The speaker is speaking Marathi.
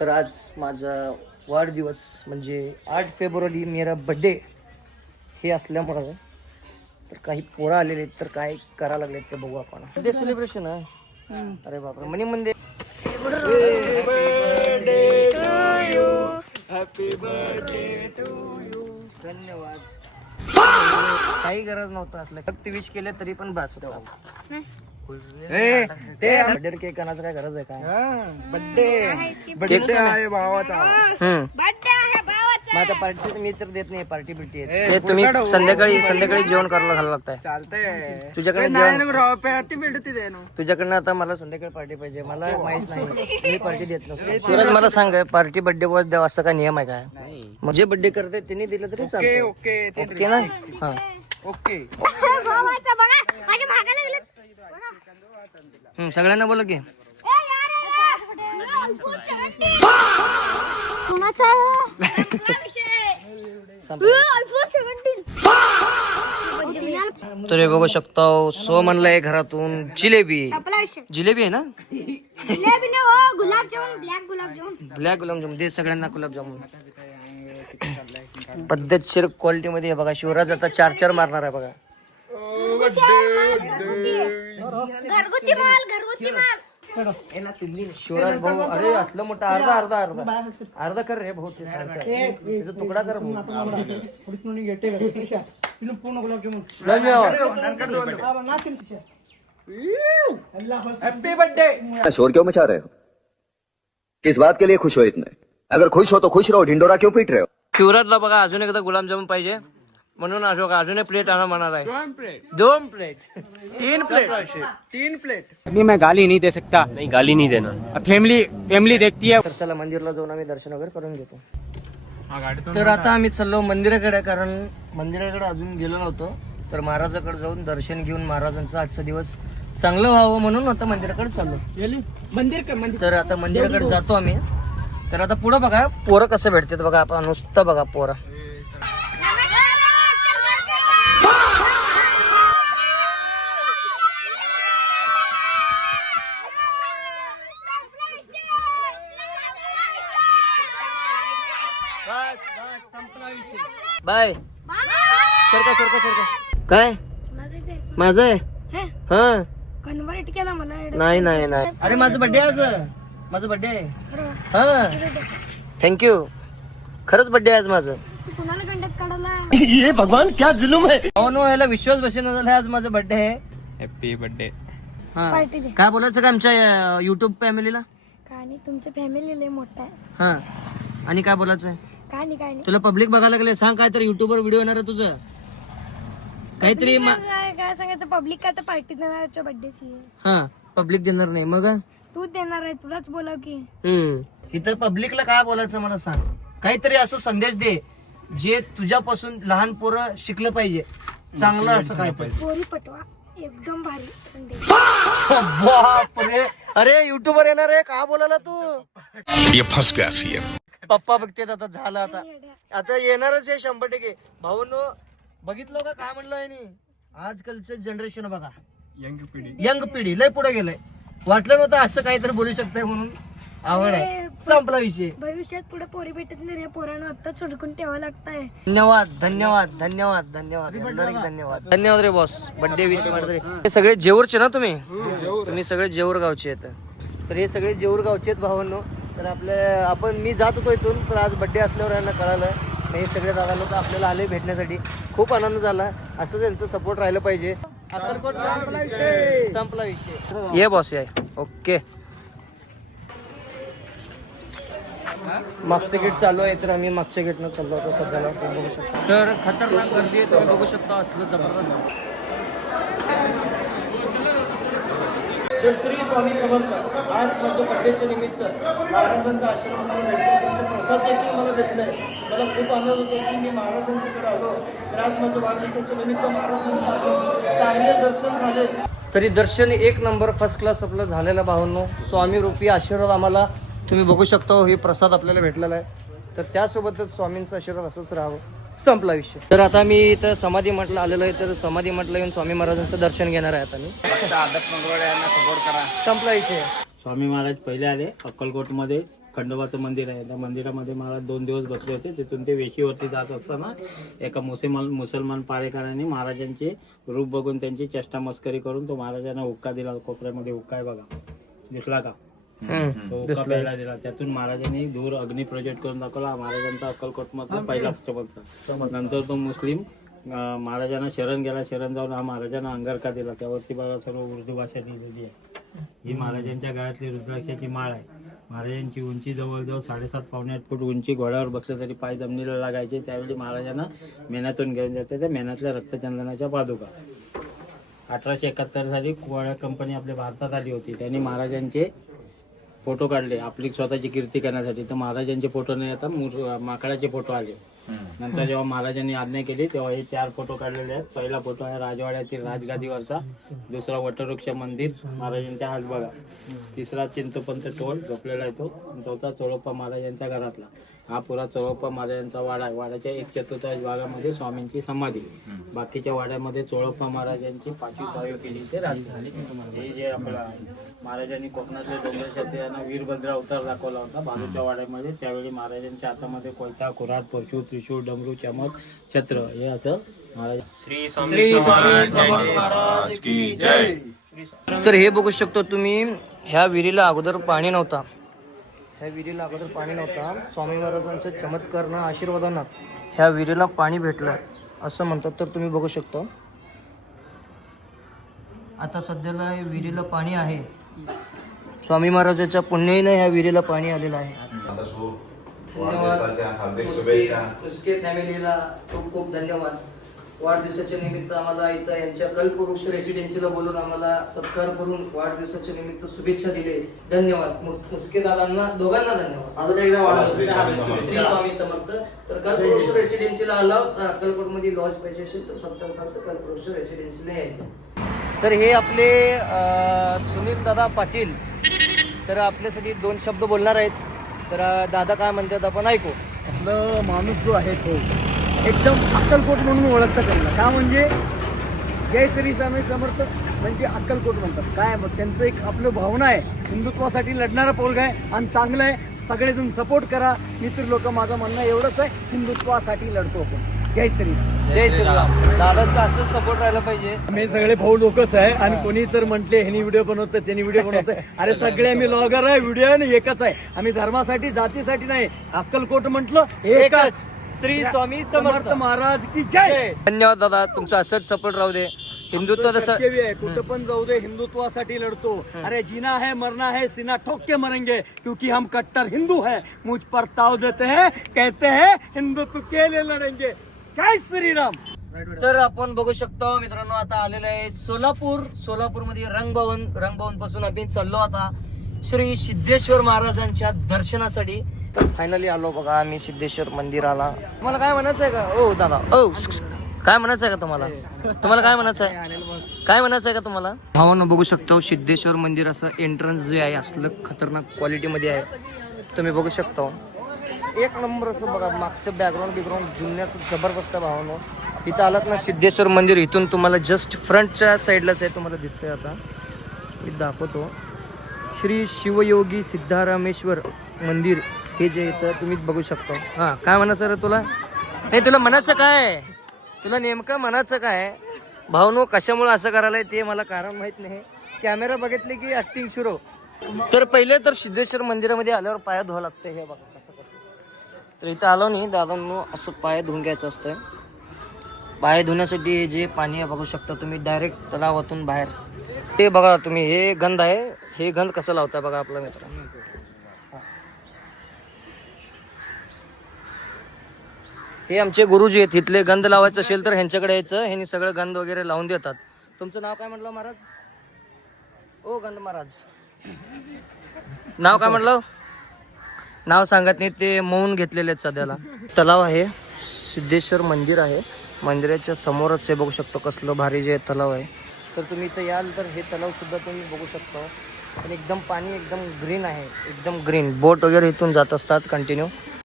तर आज माझा वाढदिवस म्हणजे 8 फेब्रुवारी मेरा बर्थडे हे असल्यामुळं तर काही पोरं आलेले आहेत, तर काय करायला लागलेत ते बघू आपण. बर्थडे सेलिब्रेशन आहे. अरे बापरे, Mani Mandir. Happy birthday to you. धन्यवाद. काही गरज नव्हतं असलं, फक्त विश केले तरी पण बास होतं. बर्थडे केक आणायचं काय गरज आहे काय? बर्थडे आहे भावाचा. माझ्या पार्टी मी तर देत नाही, पार्टी बिर्टी ते तुम्ही संध्याकाळी जेवण करायला घालायला लागतंय. चालतंय. तुझ्याकडनं आता मला संध्याकाळी पार्टी पाहिजे. मला माहित नाही, मी पार्टी देत नसतो. सूरज मला सांग, पार्टी बर्थडे बॉय द्यावा असं काय नियम आहे काय? म्हणजे बर्थडे करते त्यांनी दिलं तरी चालतंय. ओके ना? हा ओके. सगळ्यांना बोला की तर हे बघू शकता, सो म्हणलंय घरातून जिलेबी. जिलेबी आहे ना? ब्लॅक गुलाबजामुन दे सगळ्यांना. गुलाबजामुन पद्धतशीर क्वालिटी मध्ये बघा. शिवराज आता 4-4 मारणार आहे बघा. शिवराज भाऊ, अरे असलं मोठा अर्धा कर रे भाऊ. त्याचा तुकडा कर भाऊ. Happy birthday. शोर क्यों मचा रहे हो? किस बात के लिए खुश हो इतने? अगर खुश हो तो खुश रहो, ढिंडोरा क्यों पीट रहे हो? शिवराजला बघा अजून एकदा गुलाबजामुन पाहिजे म्हणून अशोक अजून एक प्लेट आणा म्हणाला आहे. 2 प्लेट 3 प्लेट. अभी मैं गाली नहीं दे सकता. नहीं, गाली नहीं देना. फैमिली देखती है. तर चला मंदिरला जाऊन आम्ही दर्शन वगैरे करून घेतो. तर आता आम्ही चाललो मंदिराकडे, कारण मंदिराकडे अजून गेलो नव्हतो. तर महाराजाकडे जाऊन दर्शन घेऊन महाराजांचा आजचा दिवस चांगलं व्हावं म्हणून आता मंदिराकडे चाललो. तर आता मंदिराकडे जातो आम्ही. तर आता पुढं बघा पोरं कसं भेटतात बघा. आपण नुसतं बघा पोरं. बाय. सरका काय माझं आहे? हा कन्वर्ट केला मला. नाही. अरे माझं बर्थडे आज. माझं बर्थडे आहे. हा थँक्यू. खरंच बर्थडे आहे आज माझं. कुणाला गंडत काढायला? ये भगवान क्या जुलूम है. हो नो, याला विश्वास बसेना झाला. आज माझं बर्थडे आहे. Happy birthday. हा पार्टी दे. काय बोलायचं का आमच्या युट्यूब फॅमिलीला? काय नाही, तुमची फॅमिली लय मोठा आहे. हा आणि काय बोलायचं आहे? काय नाही. तुला पब्लिक बघायला लागले, सांग काय तर युट्यूबवर व्हिडिओ येणार आहे तुझं काहीतरी. काय सांगायचं, पब्लिक काय तर पार्टी देणार आहे बर्थडेची. हा पब्लिक देणार नाही मग तूच देणार आहे, तुलाच बोलाव की. इथं पब्लिकला काय बोलायचं मला सांग. काहीतरी असं संदेश दे जे तुझ्यापासून लहान पोरं शिकलं पाहिजे चांगलं असं काय पाहिजे. पोरी पटवा, एकदम भारी संदेश. बापरे, अरे युट्यूबर येणार आहे का बोलायला तू? ये फंस गया सीएम. पप्पा बघतेत आता. झालं आता येणारच आहे 100%. भाऊनो बघितलं का काय म्हणलं आहे? आजकालचं जनरेशन बघा, यंग पिढी लय पुढे गेलंय. वाटलं नव्हतं असं काहीतरी बोलू शकताय म्हणून. आवड आहे. संपला विषय. भविष्यात पुढे पोरी भेटत नाही रे, पोरांना आता चुडकून ठेवावं लागतंय. धन्यवाद रे बॉस. बर्थडे विश हे सगळे जेऊरचे ना तुम्ही सगळे जेऊर गावचे आहेत. तर हे सगळे जेऊर गावचे आहेत भावांनो. तर मी जात होतो इथून. तर आज बर्थडे असल्यावर यांना कळालं. हे सगळे दादा लोक आपल्याला आले भेटण्यासाठी. खूप आनंद झाला. असं त्यांचं सपोर्ट राहिलं पाहिजे. संपला विषय. ये बॉस आहे. ओके, मागचं गेट चालू आहे. तर आम्ही मागच्या गेटनं चाललो होतो सध्याला. बघू शकतो तर खतरनाक गर्दी आहे. तुम्ही बघू शकता. असलं जबरदस्त. तर श्री स्वामी समर्थ. आज माझ्या बर्थडेच्या निमित्त महाराजांचा आश्रम मला भेटला. त्यांचा प्रसाद देखील मला भेटलाय. मला खूप आनंद होतो की मी महाराजांच्याकडे आलो. तर आज माझ्या वाढदिवसाच्या निमित्त महाराजांचं आलो. चांगले दर्शन झाले. तरी दर्शन 1 नंबर फर्स्ट क्लास आपलं झालेलं भावांनो. स्वामी रूपी आशीर्वाद आम्हाला तुम्ही बघू शकता. हे प्रसाद आपल्याला भेटलेला आहे. तर त्यासोबतच स्वामींचा आशीर्वाद असंच राहावं. संपला विषय. तर आता मी इथं समाधी मठला आलेलो आहे. तर समाधी मठला येऊन स्वामी महाराजांचं दर्शन घेणार आहे आता मी. सपोर्ट करा. संपला विषय. स्वामी महाराज पहिले आले अक्कलकोट मध्ये खंडोबाचं मंदिर आहे. त्या मंदिरामध्ये महाराज 2 दिवस बसले होते. तिथून ते वेशीवरती जात असताना एका मुसलमान पारेकरांनी महाराजांचे रूप बघून त्यांची चेष्टा मस्करी करून तो महाराजांना हुक्का दिला. कोपऱ्यामध्ये हुक्का आहे बघा, दिसला का? तो हुक्का प्यायला दिला. त्यातून महाराजांनी दूर अग्नी प्रोजेक्ट करून दाखवला. महाराजांचा अक्कलकोटमधला पहिला चमत्कार. नंतर तो मुस्लिम महाराजांना शरण गेला. शरण जाऊन हा महाराजांना अंगारका दिला. त्यावरती बघा सर्व उर्दू भाषा लिहिलेली आहे. ही महाराजांच्या गळ्यातली रुद्राक्षाची माळ आहे. महाराजांची उंची जवळजवळ 7.5 पावणे 8 फूट उंची. घोड्यावर बसले तरी पाय जमिनीला लागायचे. त्यावेळी महाराजांना मेण्यातून घेऊन जाते. त्या मेण्यातल्या रक्तचंदनाच्या पादुका 1871 साली कुवाड्या कंपनी आपल्या भारतात आली होती. त्यांनी महाराजांचे फोटो काढले आपली स्वतःची कीर्ती करण्यासाठी. तर महाराजांचे फोटो नाही आता माकडाचे फोटो आले. नंतर जेव्हा महाराजांनी आज्ञा केली तेव्हा हे 4 फोटो काढलेले आहेत. पहिला फोटो आहे राजवाड्यातील राजगादीवरचा. दुसरा वटवृक्ष मंदिर महाराजांच्या हात बघा. तिसरा चिंतपंत टोळ झोपलेला आहे तो. चौथा चोळप्पा महाराजांच्या घरातला. हा पुरा चोळप्पा महाराजांचा वाडा आहे. वाड्याच्या 1/4 भागामध्ये स्वामींची समाधी. बाकीच्या वाड्यामध्ये चोळप्पा महाराजांची 5वी 6वी पिढीचे राजधानी. हे जे आपला महाराजांनी कोकणातल्या डोंगर क्षत्रियांना वीरभद्र अवतार दाखवला होता भारूच्या वाड्यामध्ये. त्यावेळी महाराजांच्या हातामध्ये कोयता, कुऱ्हाड, परशू, त्रिशूळ, डमरू, चमक, छत्र हे असं महाराज. श्री स्वामी समर्थ महाराज की जय. तर हे बघू शकतो तुम्ही, ह्या विहिरीला अगोदर पाणी नव्हता. स्वामी महाराजांच्या चमत्कारनं आशीर्वादानं ह्या विहिरीला पाणी भेटलं असं म्हणतात. तर तुम्ही बघू शकता आता सध्याला विहिरीला पाणी आहे. स्वामी महाराजांच्या पुण्याईनं ह्या विहिरीला पाणी आलेलं आहे. उसके फॅमिलीला खूप खूप धन्यवाद. वाढदिवसाच्या निमित्त आम्हाला इथं यांच्या कल्पवृक्ष रेसिडेन्सीला बोलून आम्हाला सत्कार करून वाढदिवसाच्या निमित्त शुभेच्छा दिले. धन्यवाद मुस्के दादांना, दोघांना धन्यवाद. श्री स्वामी समर्थ. तर कल्पवृक्ष रेसिडेन्सीला आला तर अक्कलकोटमध्ये लॉज पाहिजे असेल तर फक्त कल्पवृक्ष रेसिडेन्सीला यायचं. तर हे आपले सुनील दादा पाटील तर आपल्यासाठी 2 शब्द बोलणार आहेत. तर दादा काय म्हणतात आपण ऐकू. आपलं माणूस जो आहे तो एकदम अक्कलकोट म्हणून ओळखतात त्यांना. का म्हणजे जय श्री स्वामी समर्थ म्हणजे अक्कलकोट म्हणतात. काय मग त्यांचं एक आपलं भावना आहे. हिंदुत्वासाठी लढणारा पोरगा आहे आणि चांगलं आहे. सगळेजण सपोर्ट करा. मित्र लोक माझं म्हणणं एवढंच आहे, हिंदुत्वासाठी लढतो आपण. जय श्री जय श्रीराम. दादाचा असंच सपोर्ट राहिला पाहिजे. आम्ही सगळे भाऊ लोकच आहे. आणि कोणी जर म्हटले ह्यानी व्हिडिओ बनवतं त्यांनी व्हिडिओ बनवतोय, अरे सगळे आम्ही ब्लॉगर आहे, व्हिडिओ एकच आहे. आम्ही धर्मासाठी जातीसाठी नाही. अक्कलकोट म्हटलं एकच. श्री स्वामी समर्थ महाराज की जय. धन्यवाद दादा, तुमचा असंच सपोर्ट राहू दे. हिंदुत्व तसं कुठं पण जाऊ दे, हिंदुत्वासाठी लढतो. अरे जीना है मरना है सीना ठोक के मरेंगे क्योंकि हम कट्टर हिंदू हैं. मुझ पर ताव देते हैं, कहते हैं हिंदुत्व के लिए लढेंगे. जय श्रीराम. तर आपण बघू शकतो मित्रांनो, आता आलेलं आहे सोलापूरमध्ये रंगभवन पासून आपण चाललो आता श्री सिद्धेश्वर महाराजांच्या दर्शनासाठी. तर फायनली आलो बघा आम्ही सिद्धेश्वर मंदिराला. तुम्हाला काय म्हणायचं आहे का ओ दादा? काय म्हणायचं आहे का तुम्हाला काय म्हणायचं आहे का तुम्हाला? भावांनो बघू शकतो सिद्धेश्वर मंदिर असं एंट्रन्स जे आहे असलं खतरनाक क्वालिटीमध्ये आहे. तुम्ही बघू शकता एक नंबर असं बघा. मागचं बॅकग्राऊंड जुन्याचं जबरदस्त भावांनो. इथं आलात ना सिद्धेश्वर मंदिर, इथून तुम्हाला जस्ट फ्रंटच्या साईडलाच आहे. तुम्हाला दिसतंय आता मी दाखवतो. श्री शिवयोगी सिद्धारामेश्वर मंदिर हे जे इथं तुम्ही बघू शकता. हां काय म्हणायचं रे तुला? नाही तुला म्हणायचं काय? तुला नेमकं म्हणायचं काय भावनो? कशामुळे असं करायला ते मला कारण माहित नाही. कॅमेरा बघितले की ऍक्टिंग सुरू. तर पहिले तर सिद्धेश्वर मंदिरामध्ये आल्यावर पाय धुवा लागतं. हे बघा कसं कसं. तर इथं आलो नाही दादांनो, असं पाय धुवून घ्यायचं असतं. पाय धुण्यासाठी हे जे पाणी आहे बघू शकता तुम्ही, डायरेक्ट तलावातून बाहेर. ते बघा तुम्ही, हे गंध आहे. हे गंध कसं लावताय बघा आपला मित्र. हे आमचे गुरुजी आहेत. इथले गंध लावायचं असेल तर ह्यांच्याकडे यायचं. ह्यांनी सगळं गंध वगैरे लावून देतात. तुमचं नाव काय म्हटलं महाराज? ओ गंध महाराज नाव काय म्हटलं? नाव सांगत नाही ते, मौन घेतलेले आहेत सध्याला. तलाव आहे, सिद्धेश्वर मंदिर आहे. मंदिराच्या समोरच हे बघू शकतो कसलं भारी जे तलाव आहे. तर तुम्ही इथं याल तर हे तलाव सुद्धा तुम्ही बघू शकता. आणि एकदम पाणी एकदम ग्रीन आहे, एकदम ग्रीन. बोट वगैरे इथून जात असतात कंटिन्यू.